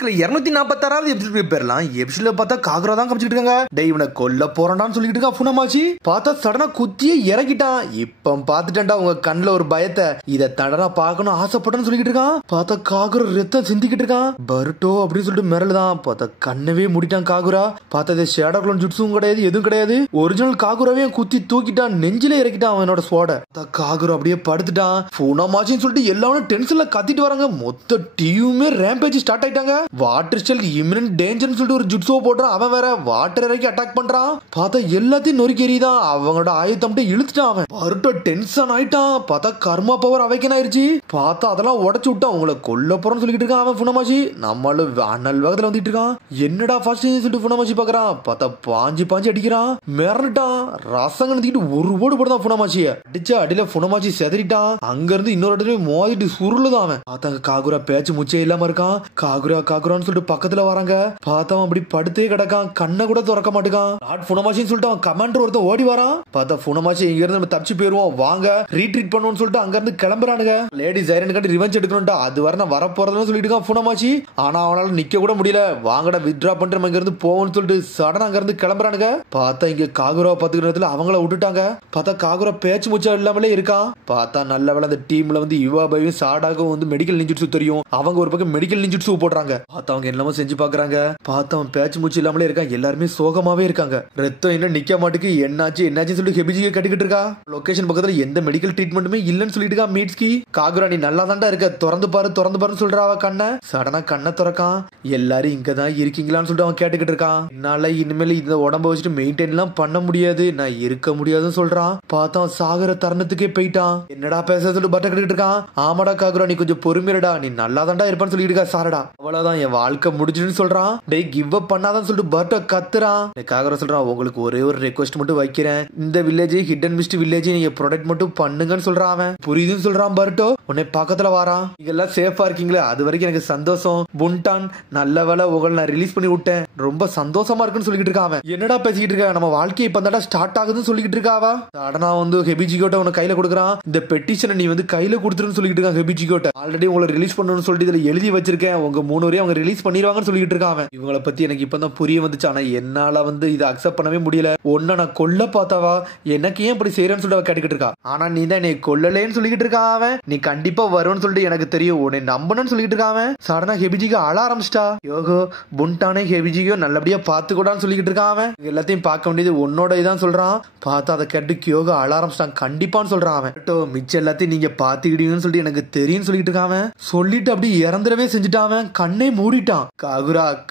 246வது episode பேர்லாம் எபிசோட்ல பார்த்தா காகரா தான் காமிச்சிட்டு இருக்காங்க. டேய் இவனை கொல்ல போறான்டான்னு சொல்லிட்டு இருக்கா புனமாச்சி. பார்த்தா சடனா குத்தியே இறக்கிட்டான். இப்ப பாத்துட்டேன்டா உங்க கண்ணுல ஒரு பயத்தை. இத தடனா பார்க்கணும் ஆசைப்பட்டேன்னு சொல்லிட்டு இருக்கான். பார்த்தா காகுரா ரத்தம் சிந்திக்கிட்டு இருக்கான். பருட்டோ அப்படின்னு சொல்லிட்டு மிரளுதான். பார்த்தா கண்ணவே மூடிட்டான் காகுரா. பார்த்தா இது ஷேடோ க்ளோன் ஜுட்ஸும் கிடையாது எதுவும் கிடையாது. ஒரிஜினல் காகுராவே குத்தி தூக்கிட்டான். நெஞ்சிலே இறக்கிட்டான் அவனோட ஸ்வாட. காகுரா அப்படியே படுத்துட்டான். புனமாச்சின்னு சொல்லிட்டு எல்லாரும் டென்ஷன்ல கத்திட்டு வராங்க. மொத்த டீமுமே ரேம்பேஜ் ஸ்டார்ட் ஆயிட்டாங்க. வாட்டர் ஸ்டைல் இமினன்ட் டேஞ்சர்னு சொல்லிட்டு ஒரு ஜுட்ஸோ போடுறான். அவன் வேற வாட்டர் இறக்கி அட்டாக் பண்றான். பார்த்தா எல்லாத்தையும் நொறுக்கி எறிதான். அவங்களோட ஆயுதம் இழுத்துட்டான். அவன் பருட்டோ டென்ஷன் ஆயிட்டான். பார்த்தா கர்மா பவர் அவைக்கன் ஆயிருச்சு. பார்த்தா அதெல்லாம் உடச்சு விட்டான். உங்களை கொல்ல போறோம்னு சொல்லிட்டு இருக்கான் அவன் புனமாச்சி. நம்மளும் அண்ணல் வேகத்துல வந்துட்டு இருக்கான். என்னடா ஃபாஸ்ட் சொல்லிட்டு புனமாச்சி பாக்குறான். பார்த்தா பாஞ்சு பாஞ்சு அடிக்கிறான். மிரண்டுட்டான். ரசங்க நிறுத்திட்டு ஒரு ஓடு போடுதான் புனமாச்சிய. அடிச்ச அடியில புனமாச்சி செதறிட்டான். அங்க இருந்து இன்னொரு இடத்துல மோதிட்டு சுருளுதான் அவன். பார்த்தா காகுரா பேச்சு முச்சே இல்லாம இருக்கான். காகுரா காகுரான்னு சொல்லிட்டு பக்கத்துல வராங்க. பார்த்தா அப்படி படுத்தே கிடக்கான். கண்ணை கூட திறக்க மாட்டேங்கான். நாட் புனமாச்சின்னு சொல்லிட்டு அவன் கமாண்டர் ஒருத்தன் ஓடி வரான். பார்த்தா புனமாச்சி இங்க இருந்து நம்ம தப்பிச்சு போயிருவோம் வாங்க ரீட்ரீட் பண்ணுவோம்னு சொல்லிட்டு அங்க இருந்து கிளம்புறானுங்க. லேடி ஜைரன் கட்டி ரிவெஞ்ச் எடுக்கணும்டா. அது வர நான் வரப்போறதுன்னு சொல்லிட்டு இருக்கான் புனமாச்சி. ஆனா அவனால நிக்க கூட முடியல. வாங்கடா வித்ட்ரா பண்ணிட்டு நம்ம இங்க இருந்து போவோம்னு சொல்லிட்டு சடனா அங்க இருந்து கிளம்புறானுங்க. பார்த்தா இங்க காகுரா பாத்துக்கிறதுல அவங்கள விட்டுட்டாங்க. பார்த்தா காகுரா பேச்சு முச்சா இல்லாமலே இருக்கான். பார்த்தா நல்ல வேலை அந்த டீம்ல வந்து இவாபையும் சாடாகவும் வந்து மெடிக்கல் நிஞ்சுட்ஸு தெரியும். அவங்க ஒரு பக்கம் மெடிக்கல் நிஞ்சுட்ஸு போடுறாங்க. பார்த்தா அவங்க எல்லாமே செஞ்சு பாக்குறாங்க. பார்த்தா அவன் பேச்சு மூச்சு இல்லாமலே இருக்கான். எல்லாருமே சோகமாவே இருக்காங்க. ரத்தம் இன்னும் நிக்க மாட்டுக்கு. என்னாச்சு சொல்லிட்டு ஹெபிஜியை கட்டிக்கிட்டு இருக்கா. லொகேஷன் பக்கத்துல எந்த மெடிக்கல் ட்ரீட்மெண்ட்டுமே இல்லன்னு சொல்லிட்டு இருக்கா மீட்ஸ்கி. காகுரா நீ நல்லா தாண்டா இருக்க. திறந்து பாருன்னு சொல்றா அவ கண்ணை. சடனா கண்ணை திறக்கான். எல்லாரும் இங்கதான் இருக்கீங்களான்னு சொல்லிட்டு அவன் கேட்டுக்கிட்டு இருக்கான். என்னால இனிமேல் இந்த உடம்ப வச்சுட்டு மெயின்டைன் எல்லாம் பண்ண முடியாது. நான் இருக்க முடியாதுன்னு சொல்றான். பார்த்தா சாகர தருணத்துக்கே போயிட்டான். என்னடா பேச சொல்லிட்டு பட்ட கட்டிட்டு இருக்கான். ஆமாடா காகுரா நீ கொஞ்சம் பொறுமையடா. நீ நல்லா தாண்டா இருப்பான்னு சொல்லிட்டு இருக்கா சாரடா. அவ்வளவுதான் என் வாழ்க்கை முடிஞ்சுன்னு சொல்றான். டேய் கிவ் அப் பண்ணாதான் சொல்லிட்டு பர்ட்ட கத்துறான். காகுரா சொல்றான் உங்களுக்கு ஒரே ஒரு ரெக்வெஸ்ட் மட்டும் வைக்கிறேன். இந்த வில்லேஜ் ஹிடன் மிஸ்ட் வில்லேஜ் நீங்க ப்ரொடெக்ட் மட்டும் பண்ணுங்கன்னு சொல்றான். அவன் புரியுதுன்னு சொல்றான். பர்ட்டோ உன்னை பக்கத்துல வாரான். நீங்க எல்லாம் சேஃபா இருக்கீங்களே அது வரைக்கும் எனக்கு சந்தோஷம். புன்டான் நல்ல வேலை உங்களை நான் ரிலீஸ் பண்ணி விட்டேன். ரொம்ப சந்தோஷமா இருக்குன்னு சொல்லிட்டு இருக்கான். அவன் என்னடா பேசிக்கிட்டு இருக்க. நம்ம வாழ்க்கை இப்ப தான் ஸ்டார்ட் ஆகுதுன்னு சொல்லிட்டு இருக்காவா. சடனா வந்து ஹெபிஜிகோட்ட உன கையில கொடுக்குறான். இந்த பெட்டிஷனை நீ வந்து கையில கொடுத்துருன்னு சொல்லிட்டு இருக்கான். ஹெபிஜிகோட்ட ஆல்ரெடி உங்களை ரிலீஸ் பண்ணணும்னு சொல்லிட்டு இதுல எழுதி வச்சிருக்கேன். உங்க 3 வரையும் அவங்க ரிலீஸ் பண்ணிடுவாங்கன்னு சொல்லிட்டு இருக்கான். இவங்களை பத்தி எனக்கு இப்பதான் புரிய வந்துச்சு. ஆனா என்னால வந்து இதை அக்செப்ட் பண்ணவே முடியல. ஒன்ன நான் கொல்ல பார்த்தாவா எனக்கு ஏன் இப்படி செய்யறேன்னு சொல்லிட்டு கேட்டுக்கிட்டு இருக்கா. ஆனா நீ தான் என்னை கொல்லலேன்னு சொல்லிட்டு இருக்கான். அவன் நீ கண்டிப்பா வரும்னு சொல்லிட்டு எனக்கு தெரியும். உன்னை நம்பணும்னு சொல்லிட்டு இருக்கான். சடனா ஹெபிஜிக்கு அழ ஆரம்பிச்சிட்டா. யோகோ புன்டானே ஹெபிஜியோ நல்லபடியா பாத்துக்கூடான்னு சொல்லிட்டு இருக்கான். அவன் எல்லாத்தையும் பார்க்க வேண்டியது உன்னோட இதான் சொல்றான். பார்த்தா அதை கேட்டு கியோக அழ ஆரம்பிச்சிட்டான். கண்டிப்பான்னு சொல்றான். அவன் மிச்சம் எல்லாத்தையும் நீங்க பாத்துக்கிட்டீங்கன்னு சொல்லிட்டு எனக்கு தெரியும் சொல்லிட்டு இருக்கான். சொல்லிட்டு அப்படி இறந்துடவே செஞ்சுட்டான். கண்ணே மூடிட்டான்.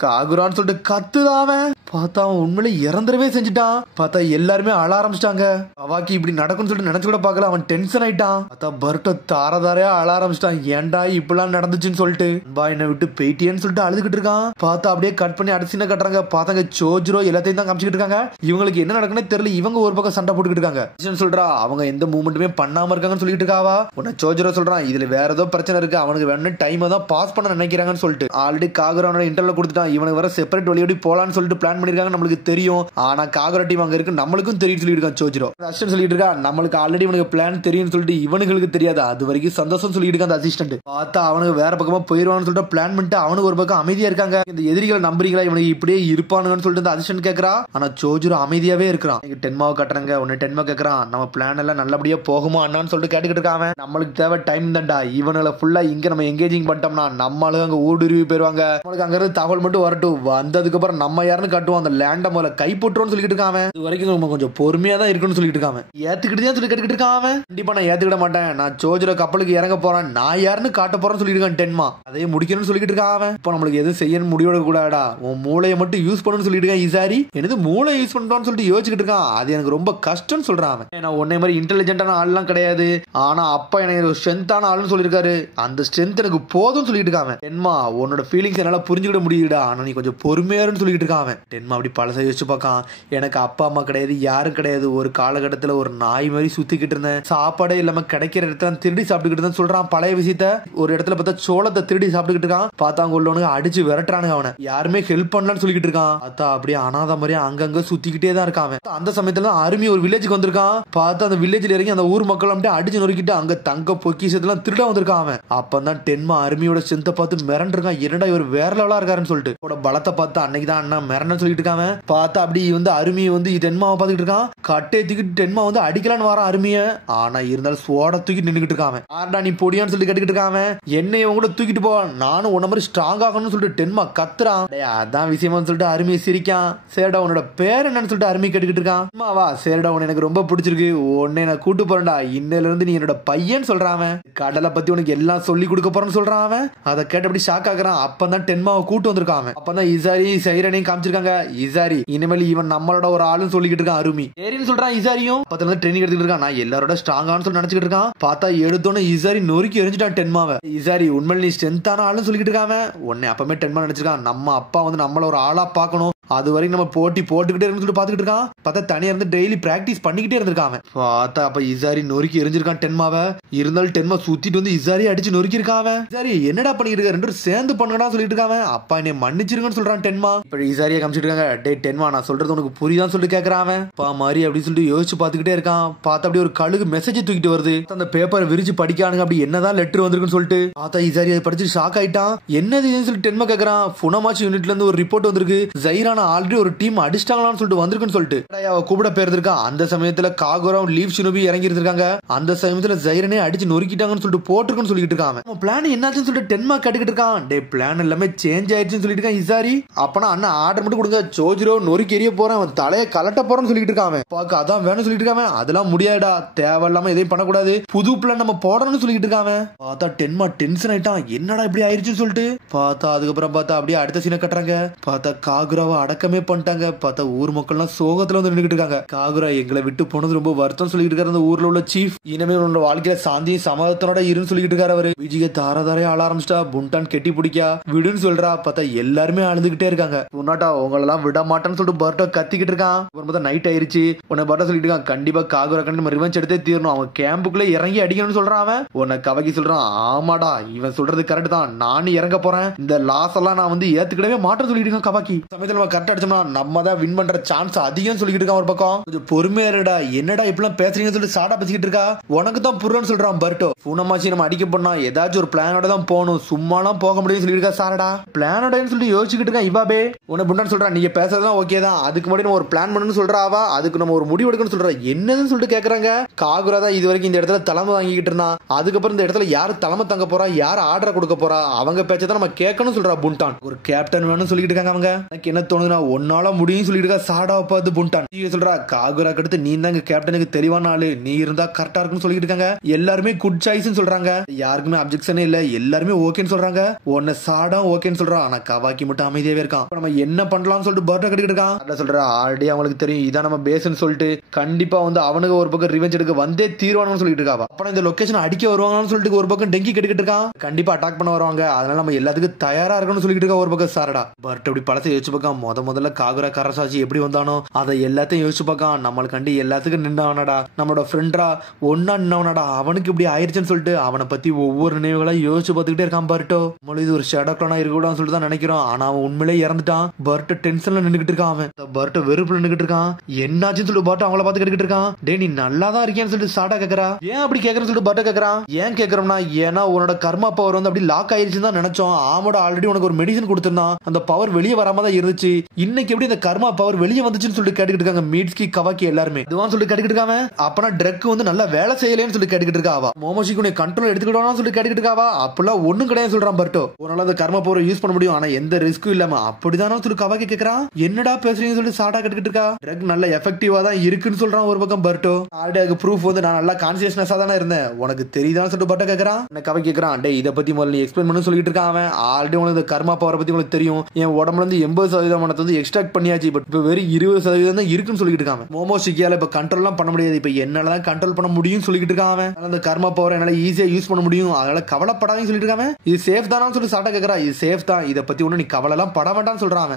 காகுரான்னு சொல்லிட்டு கத்துதான். பார்த்தா அவன் உண்மையில இறந்துடவே செஞ்சுட்டான். பார்த்தா எல்லாருமே அழ ஆரம்பிச்சிட்டாங்க. அவாக்கி இப்படி நடக்கும்னு சொல்லிட்டு நினைச்சு கூட பார்க்கல. அவன் டென்ஷன் ஆயிட்டான். பார்த்தா பர்ட்டோ தாரதாரையா அழ ஆரம்பிச்சிட்டான். ஏன்டா இப்பெல்லாம் நடந்துச்சுன்னு சொல்லிட்டு என்னை விட்டு போயிட்டேன்னு சொல்லிட்டு அழுதுகிட்டு இருக்கான். பார்த்தா அப்படியே கட் பண்ணி அடிச்சுன்னு கட்டுறாங்க. பார்த்தாங்க சோஜ்ரோ எல்லாத்தையும் தான் காமிச்சிட்டு இருக்காங்க. இவங்களுக்கு என்ன நடக்குன்னு தெரியல. இவங்க ஒரு பக்கம் சண்டை போட்டுக்கிட்டு இருக்காங்க. சொல்றா அவங்க எந்த மூவ்மெண்ட்டுமே பண்ணாம இருக்காங்கன்னு சொல்லிட்டு இருக்காவா. உன்னை சோஜ்ரோ சொல்றான் இதுல வேற ஏதோ பிரச்சனை இருக்கு. அவனுக்கு வேணும் டைம் தான் பாஸ் பண்ண நினைக்கிறாங்கன்னு சொல்லிட்டு ஆல்ரெடி காகுரானோட இன்டர்வியூ கொடுத்துட்டான். இவனுக்கு வர செப்பரேட் வழியோடி போலான்னு சொல்லிட்டு பிளான் பண்ணிருக்காங்க. நம்மளுக்கு தெரியும். ஆனா காகுரா டீம் அங்க இருக்கு நம்மளுக்கும் தெரியும் சொல்லிட்டு இருக்கான் சோஜ்ரோ. அசிஸ்டன்ட் சொல்லிட்டு இருக்கா நம்மளுக்கு ஆல்ரெடி இவனுக்கு பிளான் தெரியும் சொல்லிட்டு இவனுங்களுக்கு தெரியாது. அது வரைக்கும் சந்தோஷம் சொல்லிட்டு இருக்கான் அந்த அசிஸ்டன்ட். பார்த்தா அவனுக்கு வேற பக்கமா போயிருவான்னு சொல்லிட்டு பிளான் பண்ணிட்டு அவனுக்கு ஒரு பக்கம் அமைதியா இருக்காங்க. இந்த எதிரிகளை நம்புறீங்களா இவனுக்கு இப்படியே இருப்பானுங்கன்னு சொல்லிட்டு அசிஸ்டன்ட் கேக்குறா. ஆனா சோஜ்ரோ அமைதியாவே இருக்கிறான். டென்மாவை கட்டுறாங்க. உன்னை டென்மா கேக்குறான். நம்ம பிளான் எல்லாம் நல்லபடியா போகுமா அண்ணான்னு சொல்லிட்டு கேட்டுக்கிட்டு இருக்கான். நம்மளுக்கு தேவை டைம் தான்டா. இவனுல ஃபுல்லா இங்க நம்ம எங்கேஜிங் பண்ணிட்டோம்னா நம்மளுக்கு அங்க ஊடுருவி போயிருவாங்க. நம்மளுக்கு அங்க இருந்து தகவல் மட்டும் வரட்டும். வந்ததுக்கு அப்புறம் நம்ம யாருன்னு காட்டுவோம். அந்த லேண்ட முதல்ல கைப்பற்றுவோம்னு சொல்லிட்டு இருக்கான். இது வரைக்கும் நம்ம கொஞ்சம் பொறுமையா தான் இருக்குன்னு சொல்லிட்டு இருக்கான். ஏத்துக்கிட்டு சொல்லி கேட்டுக்கிட்டு இருக்கான். கண்டிப்பா நான் ஏத்துக்கிட மாட்டேன். நான் சோஜ்ரோ கப்பலுக்கு இறங்க போறேன். நான் யாருன்னு காட்ட போறேன்னு சொல்லிட்டு இருக்கான் டென்மா. அதையும் முடிக்கணும்னு சொல்லிட்டு இருக்கான். இப்போ நம்மளுக்கு எதுவும் செய்யணும் முடியோட கூடாடா. உன் மூளையை மட்டும் யூஸ் பண்ணணும்னு சொல்லிட்டு இருக்கான் இசாரி. எனது மூளை யூஸ் பண்றான்னு சொல்லிட்டு யோசிச்சுட்டு இருக்கான். அது எனக்கு ரொம்ப கஷ்டம்னு சொல்றான். நான் உன்னை மாதிரி இன்டெலிஜென்டான ஆள்லாம் கிடையாது. ஆனா அப்பா எனக்கு ஒரு ஸ்ட்ரென்த்தான ஆளுன்னு சொல்லியிருக்காரு. அந்த ஸ்ட்ரென்த் எனக்கு போதும்னு சொல்லிட்டு இருக்கான். டென்மா உன்னோட ஃபீலிங்ஸ் என்னால புரிஞ்சுக்கிட முடியுதுடா. ஆனா நீ கொஞ்சம் பொறுமையாருன்னு சொல்லிட்டு இருக்கான். டென்மா அப்படி பழச யோசிச்சு பார்க்கான். எனக்கு அப்பா அம்மா கிடையாது, யாரும் கிடையாது. ஒரு காலகட்டத்தில் ஒரு நாய் மாதிரி சுத்திக்கிட்டு இருந்தேன். சாப்பாடே இல்லாம கிடைக்கிற இடத்துல திருடி சாப்பிட்டுக்கிட்டு இருந்தேன் சொல்றான் பழைய விஷயத்த. ஒரு இடத்துல பார்த்தா சோளத்தை திருடி சாப்பிட்டுக்கிட்டு இருக்கான். பார்த்தா அங்க உள்ளவனுங்க அடிச்சு விரட்டுறானுங்க அவனை. யாருமே ஹெல்ப் பண்ணலாம்னு சொல்லிக்கிட்டு இருக்கான். பார்த்தா அப்படியே அனாத மாதிரியே அங்கங்க சுத்திக்கிட்டே தான் இருக்கான். அந்த சமயத்துல அருமி ஒரு வில்லேஜுக்கு வந்திருக்கான். பார்த்தா அந்த வில்லேஜ்ல இறங்கி அந்த ஊர் மக்கள் அப்படியே அடிச்சு நொறுக்கிட்டு அங்க தங்க பொக்கிஷத்தெல்லாம் திருட வந்திருக்கான் அவன். அப்பதான் டென்மா அருமியோட ஸ்ட்ரென்த்தை பார்த்து மிரண்டிருக்கான். என்னடா இவர் வேற லெவலா இருக்காருன்னு சொல்லிட்டு பலத்தை பார்த்து அன்னைக்கு தான் அண்ணா மிரண்ட சொல்லிட்டு இருக்காங்க. பார்த்தா அப்படி அருமி டென்மாவை பார்த்துட்டு இருக்கான். கட்டை தூக்கிட்டு டென்மா அடிக்கலான்னு வரான் அருமிய. ஆனா இருந்தாலும் சோட தூக்கி நின்னுக்கிட்டு இருக்கான். ஆடா நீ பொடியான்னு சொல்லி கேட்டுக்கிட்டு இருக்கான். என்னைய கூட தூக்கிட்டு போ, நானும் உன்ன மாதிரி ஸ்ட்ராங் ஆகணும்னு சொல்லிட்டு டென்மா கத்துறான். அதான் விஷயமான்னு சொல்லிட்டு அருமையை சிரிக்கான். சரிடா உன்னோட பேர் என்னன்னு சொல்லிட்டு அருமி கேட்டுக்கிட்டு இருக்கான். அம்மாவா சரிடா உன்னை எனக்கு ரொம்ப பிடிச்சிருக்கு, உன்னை நான் கூட்டு போறேன்டா, இன்னையில இருந்து நீ என்னோட பையன் சொல்றான். கடலை பத்தி உனக்கு எல்லாம் சொல்லி கொடுக்க போறேன்னு சொல்றான். அதை கேட்டு அப்படி ஷாக் ஆகுறான். அப்பதான் டென்மாவை கூட்டு வந்திருக்கான். அப்பதான் இசாரி சைரனையும் காமிச்சிருக்காங்க. இசாரி இனிமேல் இவன் நம்மளோட ஒரு ஆளுன்னு சொல்லிக்கிட்டு இருக்கான் அருமி. சரின்னு சொல்றான் இசாரியும். பத்துல ட்ரைனிங் எடுத்துக்கிட்டு இருக்கான். நான் எல்லாரோட ஸ்ட்ராங்கானு சொல்லி நினைச்சிட்டு இருக்கான். பார்த்தா எடுத்தோன்னு இசாரி நொறுக்கி எரிஞ்சிட்டான் டென்மாவை. இசாரி உண்மையில நீ ஸ்ட்ரென்த்தான ஆளுன்னு சொல்லிக்கிட்டு இருக்காம. உன்னை அப்பமே டென்மா நினைச்சிருக்கான். நம்ம அப்பா நம்மள ஒரு ஆளா பார்க்கணும், அது வரைக்கும் நம்ம போட்டி போட்டுக்கிட்டே இருந்து சொல்லிட்டு பாத்துக்கிட்டு இருக்கான். பார்த்தா தனியா இருந்து டெய்லி பிராக்டிஸ் பண்ணிக்கிட்டே இருந்திருக்கான். பார்த்தா அப்ப இசாரி நொறுக்கி எரிஞ்சிருக்கான் டென்மாவை. இருந்தாலும் டென்மா சுத்திட்டு இசாரி அடிச்சு நொறுக்கி இருக்கான். இசாரி என்னடா பண்ணிட்டு இருக்க, ரெண்டு சேர்ந்து பண்ணுங்கடா சொல்லிட்டு இருக்கான். அப்பா என்னை மன்னிச்சிருங்கன்னு சொல்றான் டென்மா. இப்ப இசாரியா காமிச்சிட்டு இருக்காங்க. டே டென்மா நான் சொல்றது உனக்கு புரியுதான்னு சொல்லிட்டு கேக்குறான். பா மாதிரி அப்படின்னு சொல்லிட்டு யோசிச்சு பாத்துக்கிட்டே இருக்கான். பார்த்தா அப்படி ஒரு கழுகு மெசேஜ் தூக்கிட்டு வருது. அந்த பேப்பர் விரிச்சு படிக்கானுங்க. அப்படி என்னதான் லெட்டர் வந்திருக்குன்னு சொல்லிட்டு பார்த்தா இசாரி அதை படிச்சு ஷாக் ஆயிட்டான். என்னது சொல்லிட்டு டென்மா கேக்குறான். புனமாச்சி யூனிட்ல இருந்து ஒரு ரிப்போர்ட் வந்திருக்கு. ஜைரான ஆல்ரெடி ஒரு டீம் அடிச்சிட்டாங்களான்னு சொல்லிட்டு வந்திருக்குன்னு சொல்லிட்டு அவ கூப்பிட போயிருந்திருக்கான். அந்த சமயத்துல காகுராவும் லீவ் ஷினோபி இறங்கி இருக்காங்க. அந்த சமயத்துல ஜைரனே அடிச்சு நொறுக்கிட்டாங்கன்னு சொல்லிட்டு போட்டிருக்குன்னு சொல்லிட்டு இருக்காங்க. பிளான் என்னாச்சுன்னு சொல்லிட்டு டென்மா கேட்டுக்கிட்டு இருக்கான். டே பிளான் எல்லாமே சேஞ்ச் ஆயிடுச்சுன்னு சொல்லிட்டு இருக்கான் இசாரி. அப்பனா அண்ணா ஆர்டர் மட்டும் கொடுங்க, சோஜிரோ நொறுக்கி எரிய போறேன், அவன் தலையை கலட்ட போறேன்னு சொல்லிட்டு இருக்கான். பாக்க அதான் வேணும்னு சொல்லிட்டு இருக்கான். அதெல்லாம் முடியாடா, தேவையில்லாம எதையும் பண்ணக்கூடாது, புது பிளான் நம்ம போடணும்னு சொல்லிட்டு இருக்கான். பார்த்தா டென்மா டென்ஷன் ஆயிட்டான். என்னடா இப்படி ஆயிடுச்சுன்னு சொல்லிட்டு பார்த்தா அதுக்கப்புறம் பார்த்தா அப்படியே அடுத்த சீனை கட்டுறாங்க. பார்த்தா காகுராவை அடக்கமே பண்ணிட்டாங்க. பார்த்தா ஊர் மக்கள்லாம் சோகத்துல நின்றுட்டு இருக்காங்க. காகுரா எங்களை விட்டு போனது ரொம்ப வருத்தம் சொல்லிட்டு இருக்காரு அந்த ஊர்ல உள்ள சீஃப். இனிமே உன்னோட வாழ்க்கையில சாந்தியும் சமாதத்தோட இருன்னு சொல்லிட்டு இருக்காரு அவரு. விஜய தாரதாரையா ஆள ஆரம்பிச்சிட்டா. புண்டான் கெட்டி பிடிக்கா விடுன்னு சொல்றா. பார்த்தா எல்லாருமே அழுதுகிட்டே இருக்காங்க. உன்னாட்டா உங்களெல்லாம் விட மாட்டேன்னு சொல்லிட்டு பர்ட்டோ கத்திக்கிட்டு இருக்கான். ஒரு நைட் ஆயிருச்சு. உன்னை பர்ட்டோ சொல்லிட்டு இருக்கான். கண்டிப்பா காகுரா கண்டு ரிவெஞ்ச் எடுத்தே தீரணும், அவன் கேம்புக்குள்ள இறங்கி அடிக்கணும்னு சொல்றான். அவன் உன்னை கவக்கி சொல்றான். ஆமாடா இவன் சொல்றது கரெக்ட் தான், நானும் இறங்க போறேன், இந்த லாஸ் எல்லாம் நான் ஏத்துக்கிடவே மாட்டேன்னு சொல்லிட்டு இருக்கான் கவாக்கி. சமயத்துல நம்ம கரெக்டா அடிச்சோம்னா நம்ம தான் வின் பண்ற சான்ஸ் அதிகம் சொல்லிட்டு இருக்கான். ஒரு பக்கம் கொஞ்சம் பொறுமையா இருடா, என்னடா இப்பெல்லாம் பேசுறீங்கன்னு சொல்லிட்டு சாடா பேசிக்கிட்டு இருக்கா. உனக்கு தான் புரியன்னு சொல்றான் பர்ட்டோ. பூனமாச்சி நம்ம அடிக்க போனா ஏதாச்சும் ஒரு பிளானோட தான் போகணும், சும்மாலாம் போக முடியும்னு சொல்லிட்டு இருக்கா. சாரடா பிளானோடன்னு சொல்லி யோசிச்சுக்கிட்டு இருக்கான். இவாபே உன்னை புண்டான்னு சொல்றான். நீங்க பேசுறதுதான் ஓகே தான், அதுக்கு முன்னாடி நம்ம ஒரு பிளான் பண்ணணும்னு சொல்றா. அவ அதுக்கு நம்ம ஒரு முடிவு எடுக்கணும்னு சொல்றா. என்னதுன்னு சொல்லிட்டு கேக்குறாங்க. காகுரா தான் இது வரைக்கும் இந்த இடத்துல தலைமை வாங்கிக்கிட்டு இருந்தான். அதுக்கப்புறம் இந்த இடத்துல யாரு தலைமை தங்க போறா, யாரு ஆர்டர் கொடுக்க போறா, அவங்க பேச்சதான் நம்ம கேட்கணும் சொல்றா புண்டான். ஒரு கேப்டன் வேணும்னு சொல்லிட்டு இருக்காங்க. அவங்க எனக்கு என்ன தோணுதுன்னா ஒன்னால முடியும் சொல்லிட்டு இருக்கா. சாடா பார்த்து புண்டான் சொல்றா. காகுராக்கு அடுத்து நீ தான் கேப்டனுக்கு தெளிவான ஆளு, நீ இருந்தா கரெக்டா இருக்குன்னு சொல்லிட்டு இருக்காங்க. எல்லாருமே குட் சாய்ஸ் சொல்றாங்க. யாருக்குமே அப்ஜெக்ஷனே இல்ல, எல்லாருமே ஓகேன்னு சொல்றாங்க. ஒன்னு சாடா ஓகேன்னு சொல்றான். ஆனா கவாக்கி மட்டும் அமைதியாவே இருக்கான். நம்ம என்ன பண்ணலாம்னு சொல்லிட்டு பர்ட்டோ கட்டிட்டு இருக்கான். அதான் சொல்ற ஆல்ரெடி அவங்களுக்கு தெரியும் இதான் நம்ம பேஸ்ன்னு சொல்லிட்டு கண்டிப்பா அவனுக்கு ஒரு பக்கம் ரிவெஞ்ச் எடுக்க வந்தே தீர்வானு சொல்லிட்டு இருக்காவா. அப்புறம் இந்த லொகேஷன் அடிக்க வருவாங்கன்னு சொல்லிட்டு ஒரு பக்கம் டெங்கி கட்டிக்கிட்டு இருக்கான். கண்டிப்பா அட்டாக் பண்ண வருவாங்க, அதனால நம்ம எல்லாத்துக்கும் தயாரா இருக்கணும்னு சொல்லிட்டு இருக்கா. ஒரு பக்கம் சாரடா பர்ட்டோ அப்படி பழத்தை யோசிச்சு பார்க்கான். முதல்ல காகுரா கரசாச்சி எப்படி வந்தானோ அதை எல்லாத்தையும் யோசிச்சு பார்க்கான். நம்மளுக்கு கண்டி எல்லாத்துக்கும் நின்னானடா, நம்மளோட ஃப்ரெண்டா ஒன்னா நின்னவனடா, அவனுக்கு இப்படி ஆயிடுச்சுன்னு சொல்லிட்டு அவனை பத்தி ஒவ்வொரு நினைவுகளா யோசிச்சு பார்த்துக்கிட்டே இருக்கான் பர்ட்டோ. இது ஒரு ஷேடோ கிளானா இருக்கக்கூடாதுன்னு சொல்லிட்டு தான் நினைக்கிறோம். ஆனா அவன் உண்மையிலே இறந்துட்டான். பர்ட்டோ டென்ஷன்ல நின்னுகிட்டு இருக்கான். அவன் பர்ட்டோ வெறுப்புல நின்னுகிட்டு இருக்கான். என்னாச்சுன்னு சொல்லிட்டு பர்ட்டோ அவங்கள பார்த்து கேட்டுக்கிட்டு இருக்கான். டே நீ நல்லா தான் இருக்கியான்னு சொல்லிட்டு சாடா கேக்குறா. ஏன் அப்படி கேக்குறன்னு சொல்லிட்டு பர்ட்டோ கேக்குறான். ஏன் கேக்குறோம்னா ஏன்னா உன்னோட கர்மா பவர் அப்படி லாக் ஆயிருச்சுன்னு தான் நினைச்சோம். ஆமோட ஆல்ரெடி உனக்கு ஒரு மெடிசன் கொடுத்திருந்தான், அந்த பவர் வெளியே வராம தான் இருந்துச்சு. இன்னைக்கு எப்படி இந்த கர்மா பவர் வெளியே வந்துச்சுன்னு சொல்லிட்டு கேட்டுக்கிட்டு இருக்காங்க. மீட்ஸ்கி கவாக்கி எல்லாருமே இதுவான்னு சொல்லி கேட்டுக்கிட்டு இருக்காங்க. அப்பனா ட்ரக் நல்லா வேலை செய்யலன்னு சொல்லி கேட்டுக்கிட்டு இருக்காவா. மோமோஷிக்கு உன்னை கண்ட்ரோல் எடுத்துக்கிட்டோம்னு சொல்லி கேட்டுக்கிட்டு இருக்காவா. அப்பெல்லாம் ஒண்ணும் கிடையாது சொல்றான் பர்ட்டோ. உன்னால அந்த கர்மா பவர் யூஸ் பண்ண முடியும், ஆனா எந்த ரிஸ்க்கும் இல்லாம அப்படிதானு சொல்லி கவாக்கி கேக்குறான். என்னடா பேசுறீங்கன்னு சொல்லி சாடா கேட்டுக்கிட்டு இருக்கா. ட்ரக் நல்ல எஃபெக்டிவா தான் இருக்குன்னு சொல்றான் ஒரு பக்கம் பர்ட்டோ. ஆல்ரெடி அதுக்கு ப்ரூஃப் நான் நல்லா கான்சியஸ்னஸா தானே இருந்தேன், உனக்கு தெரியுதான்னு சொல்லிட்டு பர்ட்டோ கேக்குறான். கவாக்கி கேக்குறான். டே இதை பத்தி முதல்ல எக்ஸ்பிளைன் பண்ணு சொல்லிட்டு இருக்கான். அவன் ஆல்ரெடி உனக்கு கர்மா பவரை பத்தி உங்களுக்கு தெரியும், என் உடம்புல இருந்து 80% சாமானத்தை வந்து எக்ஸ்ட்ராக்ட் பண்ணியாச்சு. இப்ப வெறும் 20% தான் இருக்குன்னு சொல்லிட்டு இருக்காங்க. மோமோஷிக்கியால இப்ப கண்ட்ரோல் எல்லாம் பண்ண முடியாது. இப்ப என்னாலதான் கண்ட்ரோல் பண்ண முடியும்னு சொல்லிட்டு இருக்காங்க. அந்த கர்மா பவர் என்னால ஈஸியா யூஸ் பண்ண முடியும், அதனால கவலைப்படாதீங்கன்னு சொல்லிட்டு இருக்காங்க. இது சேஃப் தானான்னு சொல்லி சாட்டா கேக்குறா. இது சேஃப் தான், இதை பத்தி ஒண்ணு நீ கவலை எல்லாம் பட வேண்டாம்னு சொல்றாங்க.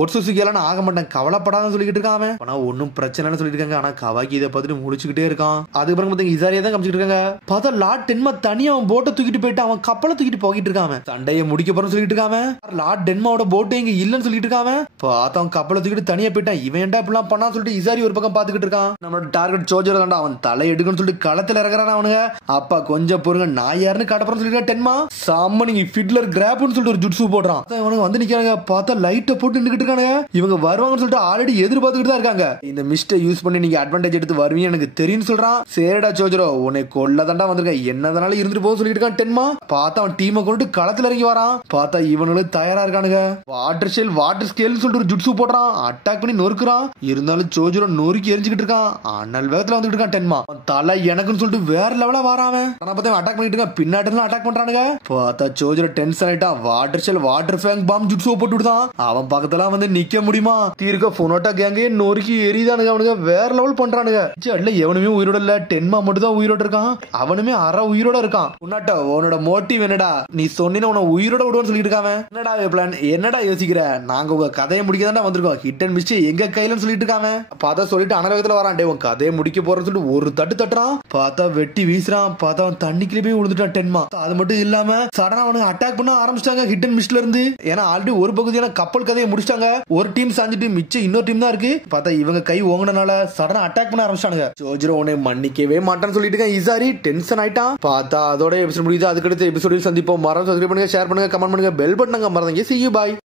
ஒட்சுசுக்கியால ஆக மாட்டேன், கவலைப்படாதுன்னு சொல்லிட்டு இருக்காங்க. ஆனா ஒன்னும் பிரச்சனைன்னு சொல்லிட்டு இருக்காங்க. ஆனா கவாக்கி இதை பார்த்துட்டு முடிச்சுக்கிட்டே இருக்கான். அதுக்கப்புறம் பார்த்தீங்க இசாரியா தான் காமிச்சிட்டு இருக்காங்க. பார்த்தா லார்ட் டென்மா தனியா அவன் போட்டை தூக்கிட்டு போயிட்டு அவன் கப்பலை தூக்கிட்டு போகிட்டு இருக்காங்க. சண்டையை முடிக்க போறேன்னு சொல்லிட்டு இருக்காங்க. லார்ட் டென்மாவோட போட்டு இங்க இல்லன்னு சொல்லிட்டு இருக்காங்க. பார்த்தா அவன் கப்பலை தூக்கிட்டு தனியா போயிட்டான். இவன் ஏன்டா இப்படிலாம் பண்ணா சொல்லிட்டு இசாரி ஒரு பக்கம் பாத்துக்கிட்டு இருக்கான். நம்மளோட டார்கெட் சோஜர் தான்டா, அவன் தலை எடுக்கணும்னு சொல்லிட்டு களத்துல இறக்குறான். அவனுங்க அப்பா கொஞ்சம் பொறுங்க, நான் யாருன்னு காட்டப்பறேன்னு சொல்லிட்டு டென்மா சம்மனிங் ஃபிட்லர் கிராப்னு சொல்லிட்டு ஒரு ஜுட்சு போடுறான். இவனுங்க வந்து நிக்கிறாங்க. பார்த்தா லைட்டை போட்டு நின்னுட்டு இருக்காங்க. இவங்க வருவாங்கன்னு சொல்லிட்டு ஆல்ரெடி எதிர்பார்த்துக்கிட்டு தான் இருக்காங்க. இந்த மிஸ்டை யூஸ் பண்ணி நீங்க அட்வான்டேஜ் எடுத்து வருவீங்க எனக்கு தெரியும் சொல்றான். சரிடா சோஜரோ, உன்னை கொல்ல தாண்டா வந்திருக்கேன், என்னதனால இருந்துட்டு போக சொல்லிட்டு இருக்கான் டென்மா. பார்த்தா அவன் டீமை கொண்டு களத்துல இறங்கி வரான். பார்த்தா இவனும் தயாரா இருக்கானுங்க. வாட்டர் ஷெல் வாட்டர் ஸ்கேல் சொல்லிட்டு ஒரு ஜுட்சு போடுறான். அட்டாக் பண்ணி நொறுக்குறான். இருந்தாலும் சோஜரோ நொறுக்கி எரிஞ்சுக்கிட்டு இருக்கான். அண்ணல் வேகத்துல வந்துட்டு இருக்கான் டென்மா. தலை எனக்குன்னு சொல்லிட்டு வேற லெவலா வராம அட்டாக் பண்ணிட்டு இருக்கான். பின்னாடி எல்லாம் அட்டாக் பண்றானுங்க. பார்த்தா சோஜரோ டென்ஷன் ஆயிட்டான். Water shell water fang bomb ஜுட்சு போட்டு விடுதான். அவன் பக்கத்துல வந்து நிக்க முடியுமா? தீர்க்க போனோட்டா கேங்கே நொறுக்கி எரிதானுங்க. அவனுங்க வேற லெவல் பண்றானுங்க. இல்ல எவனுமே உயிரோட இல்ல, டென்மா மட்டும் தான் உயிரோட இருக்கான். அவனுமே அரை உயிரோட இருக்கான். உன்னாட்ட உன்னோட மோட்டிவ் என்னடா? நீ சொன்ன உன உயிரோட விடுவான்னு சொல்லிட்டு இருக்காங்க. என்னடா பிளான், என்னடா யோசிக்கிற? நாங்க உங்க கதையை முடிக்க தான் வந்திருக்கோம். ஹிட் அண்ட் மிஸ் எங்க கையிலன்னு சொல்லிட்டு இருக்காங்க. பார்த்தா சொல்லிட்டு அனவேகத்துல வரான். உன் கதையை முடிக்க போறேன்னு சொல்லிட்டு ஒரு தட்டு தட்டுறான். பார்த்தா வெட்டி வீசுறான். பார்த்தா அவன் தண்ணிக்குள்ளே போய் விழுந்துட்டான் டென்மா. அது மட்டும் இல்லாம சடனா அவனுக்கு அட்டாக் பண்ண ஆரம்பிச்சிட்டாங்க ஹிட் அண்ட் மிஸ்ல இருந்து. ஏன்னா ஆல்ரெடி ஒரு பகுதியான கப்பல் கதையை முடிச்சிட்டாங்க. ஒரு டீம் சாஞ்சிட்டு மிச்சம் இன்னொரு டீம் தான் இருக்கு. பார்த்தா இவங்க கை ஓங்கினால சடனா அட்டாக் பண்ண ஆரம்பிச்சானுங்க. சோஜிரோ உன்னை மன்னிக்கவே மாட்டான்னு சொல்லிட்டு இருக்கான். இசாரி டென்ஷன் ஆயிட்டான். பார்த்தா அதோட எபிசோட் முடியுது. அதுக்கடுத்து எபிசோடில் சந்திப்போம். மறந்து சப்ஸ்கிரைப் பண்ணுங்க, ஷேர் பண்ணுங்க, கமெண்ட் பண்ணுங்க, பெல் பட்டனை மறந்துங்க. See you, bye.